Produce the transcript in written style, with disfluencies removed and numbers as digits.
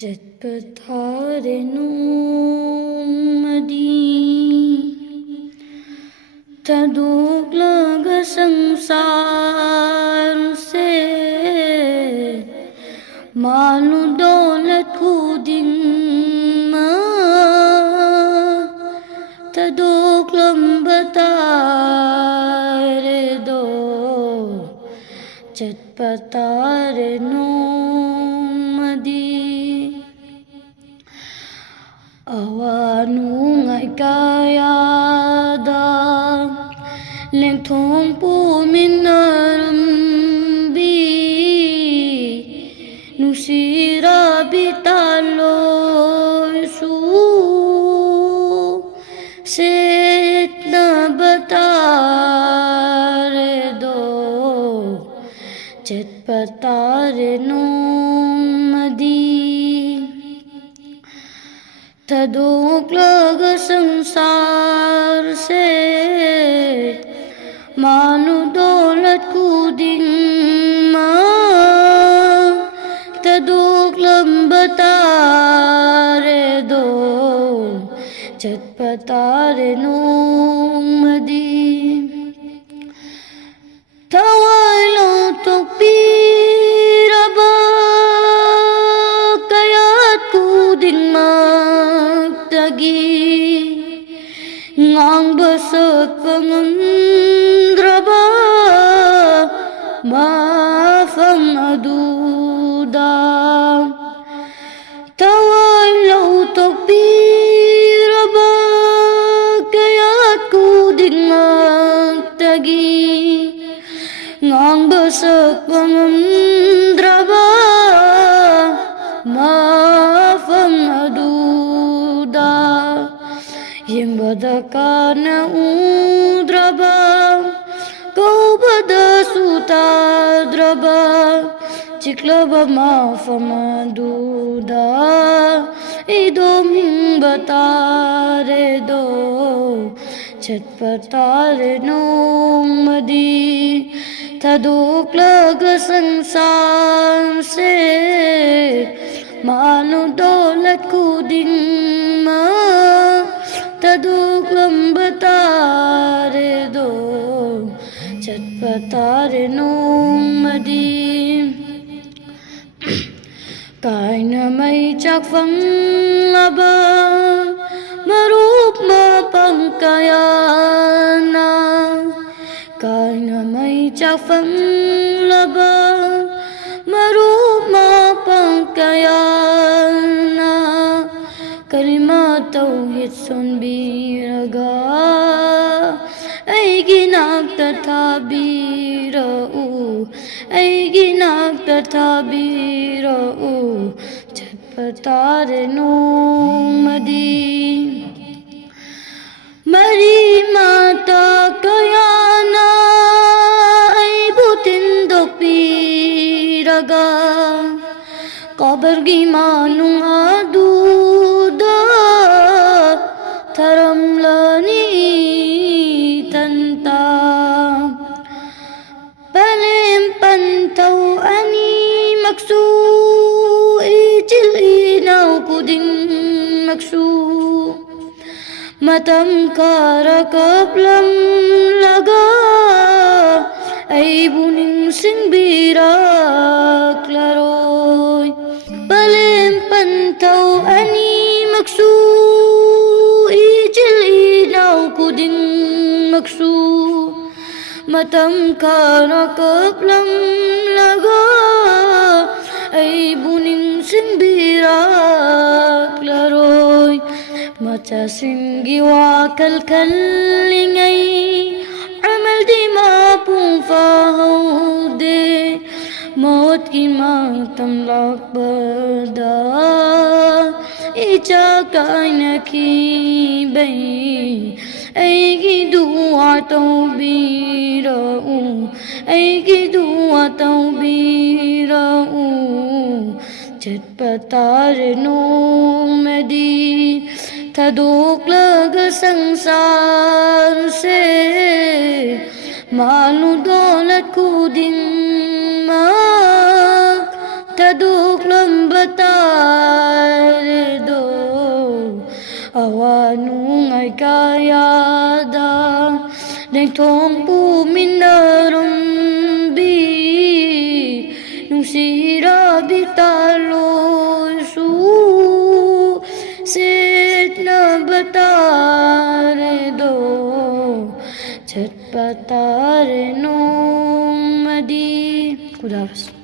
चटपटारे नोमदी तदुगलग संसार से मालू दौलत खुदिन तदुगलम बतारे दो चटपटारे नोमदी awanung kayada lengthong puminarambi nusira bitalo su set na batare do chatpatare nomadi तदुगलग संसार से मालू दौलत खुदिन तदुगलम बतारे दो चटपटारे नोमदी तवालो तो Pirba kayat kuding ngang besek pengendraba mafang aduda tawai lau tokpiraba kayat kuding magtagi ngang besek pengendraba mafang aduda yang badakana udraba kau bada sutadraba ciklaba mafamaduda idom hing batare do chatpatare nomadi taduklag sansar se Malu दौलत खुदिन तदुगलम बतारे दो चटपटारे नोमदी कायना may chakfanglaba marup mapangkayana kaina may chakfanglaba marup mapangkayana kalimat tauhid sunbiraga ay ginagtatabirao ay ginagtatabirao chatpatare nomadi mari mata kayana ay butindok piraga kabar gimanung aduda taramlani tanta palim pantaw ani maksu ijil inaw kuding maksu matam karakaplam laga ay buning singbirak laroy palim pantaw ani maksu ijil inaw kuding maksu matam karakaplam laga ay buning singbirak laroy maca singgiwa kalkalingay amal di mapung fahaude maut ki matam lakbada icakai nakibay ay gidua taubirao ay gidua taubirao chatpatare nomadi तदुगलग संसार से मालू दौलत खुदिन तदुगलम बता da Đành thong pu min narum bi Nung sira bita lo su Sit na batare do Chat batare no madi Khuda Hafiz.